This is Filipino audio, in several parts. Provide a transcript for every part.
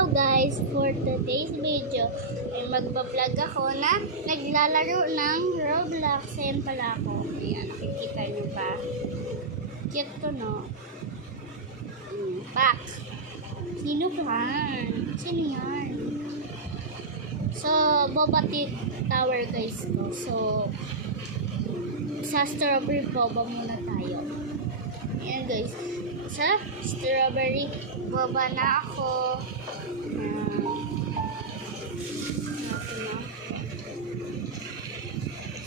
Hello guys, for today's video ay magbablog ako na naglalaro ng Roblox. Ayan pala ako. Ayan, nakikita nyo ba? Cute ko, no? Back. Sino yan? Sino yan? So, Boba Tower guys ko. So, sa strawberry boba muna tayo. Ayan guys. Sa strawberry boba na ako.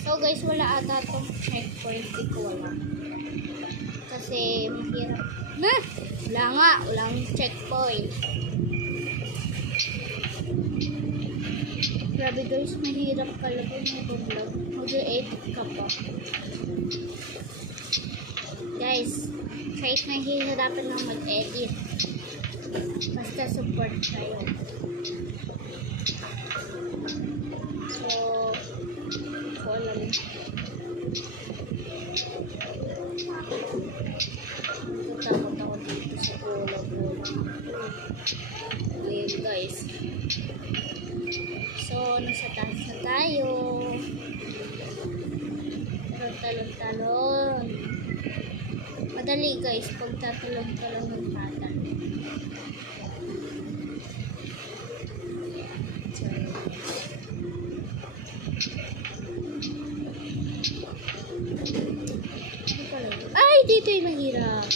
So guys, wala ata itong checkpoint. Di ko wala. Kasi mahirap. Wala nga. Walang checkpoint. Grabe guys, mahirap talaga yung vlog. Mag-edit ka pa. Guys, kahit nahihirapan ng mag-edit, basta support kayo. So, alam. Takot ako dito sa bola-bola. Ayan guys. So, nasa taas na tayo. Talon-talon. Madali guys, pag tatalon-talon ng pattern. Ay, dito yung mahirap.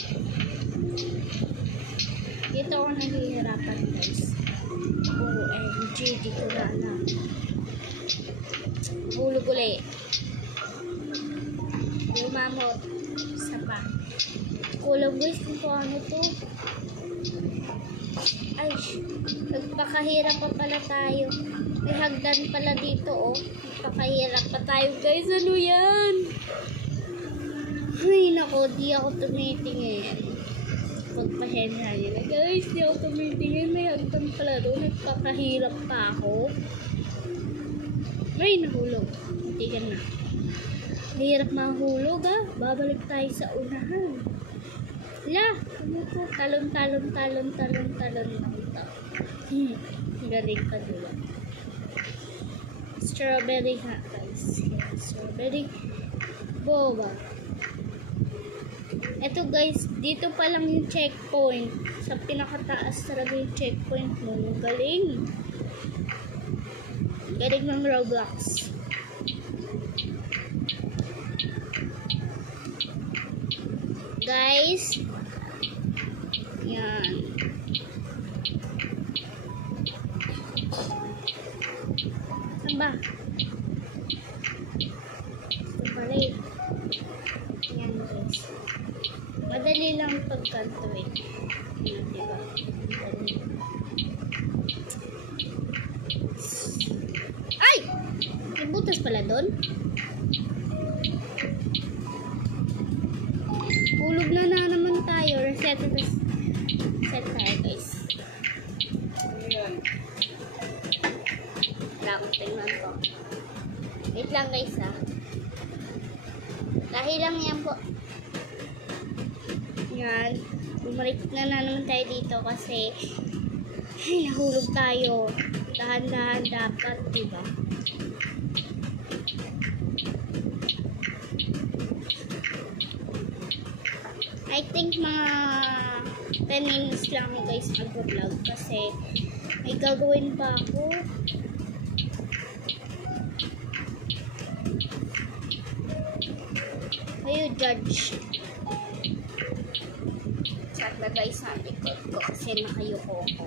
Dito ako nahihirapan guys. OMG, di ko na alam. Hulog ulit. Lumamot. Sapa. Kulang guys kung ano to. Ay, nagpakahirap pa pala tayo. May hagdan pala dito, oh. Nagpakahirap pa tayo guys. Ano yan? Ay, nako, di ako tumitingin. Pagpahensya nila. Guys, di ako tumitingin. May hagdan pala doon. Nagpakahirap pa ako. May nahulog. Tigan na. Hirap mahulog, ah. Babalik tayo sa unahan. La, ano to? Talon lang ito. Galing ka dula. Strawberry ha, guys. Strawberry boba. Ito guys, dito pa lang yung checkpoint. Sa pinakataas talaga yung checkpoint mo. Galing. Galing ng Roblox. Guys, yan. Saan ba? Ito pala eh. Yan guys. Madali lang pagkanto eh. Yan, diba? Ay! May butas pala doon. Hulog na naman tayo. Reset tayo guys. Ayan. Takot tingnan ko. Wait lang guys ha. Dahil lang yan po. Yan. Bumalik na naman tayo dito kasi ay, nahulog tayo. Dahan-dahan dapat, diba? I think mga 10 minutes lang guys mag-vlog kasi may gagawin pa ako. Kayo judge. Chat na guys sa likod ko kasi nakayuko ko.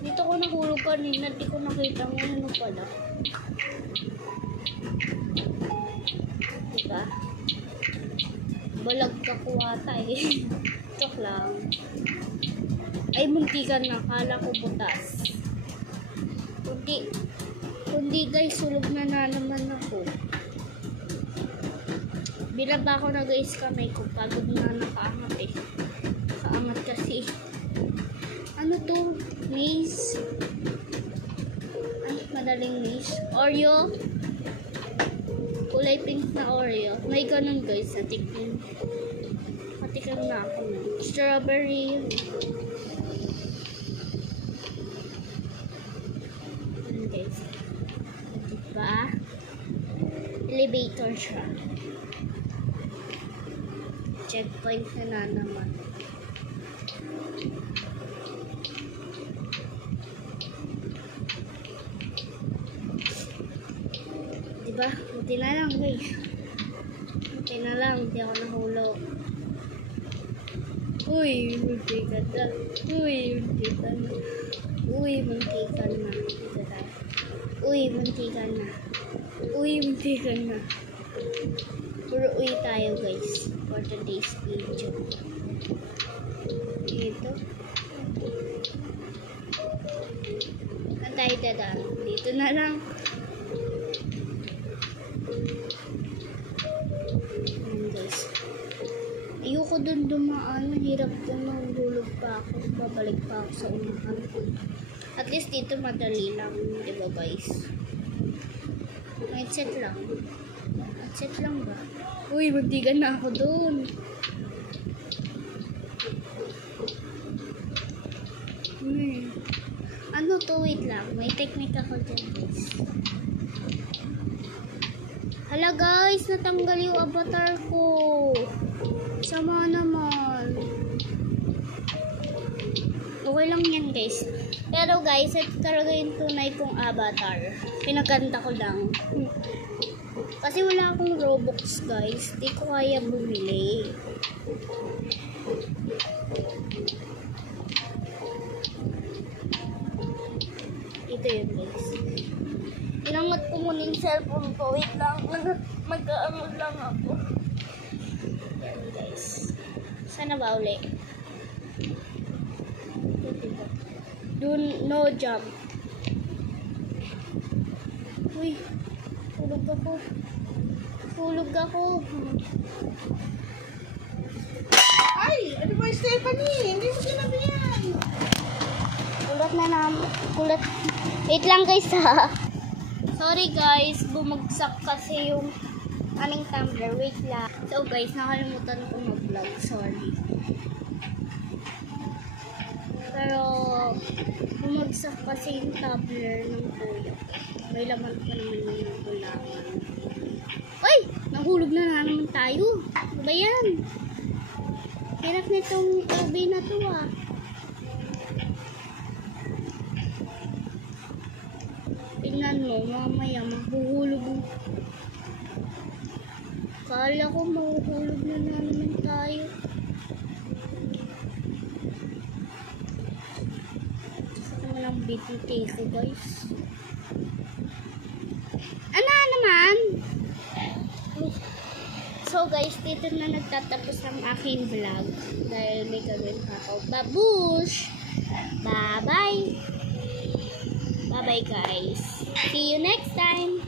Dito ko nahulog kanina, di ko nakita mo ano pala. Diba? Balag ka kuwata eh. Tok lang. Ay, muntikan na. Kala ko butas. Kundi guys, sulog na naman ako. Binaba ko na guys kamay ko. Pagod na nakaangat eh. Nakaangat kasi. Ano to? Maze? Ay, madaling maze. Oreo? Kulay pink na Oreo. May ganun guys. Natikman na ako. Strawberry. elevator siya. Checkpoint na naman. Diba? Buti na lang guys. Buti na lang. Hindi ako nahulog. Uy, munti ka na. Uy, munti ka na. Uy, munti ka na. Dito tayo. Uy, munti ka na. Uy, munti ka na. Puro uy tayo guys. For today's video. Dito. Saan tayo dadaan? Dito na lang. Ayan guys. Ayoko dun dumaan. Mahirap dun, mahulog pa ako. Babalik pa ako sa unahan. At least dito madali lang. Diba guys? Mindset lang. Mindset lang ba? Uy, magdigan na ako dun. Ano to? Wait lang. May technique ako dyan guys. Hala guys, natanggal yung avatar ko. Sama naman. Okay lang yan guys. Pero guys, ito talaga yung tunay kong avatar. Pinaganda ko lang. Kasi wala akong Robux guys. Di ko kaya bumili. Ito yun guys. Inangat ko muna yung cellphone ko. Wait lang. Magkaamod lang ako. Yan guys. Sana ba uli? Do no jump. Uy. Hulog ako. Hulog ako. Ay! Ano ba, Stephanie? Hindi mo sinabi yan. Kulat na naman. Kulat. Wait lang guys ha. Sorry guys, bumagsak kasi yung aming tumbler. Wait lang. So guys, nakalimutan ko mag-vlog. Sorry. Pero, bumagsak kasi yung tumbler ng kuya. May laman pa naman yung kulangan. Uy! Nahulog na naman tayo. Ano ba yan? Hirap nitong LB na to ah. Tingnan mo, mamaya maghuhulog. Kala ko mahuhulog na naman tayo. Saka walang BTT ko guys. Ano naman? So guys, dito na nagtatapos ang aking vlog. Dahil may gawin pa ako. Babush! Bye-bye! Bye-bye guys. See you next time.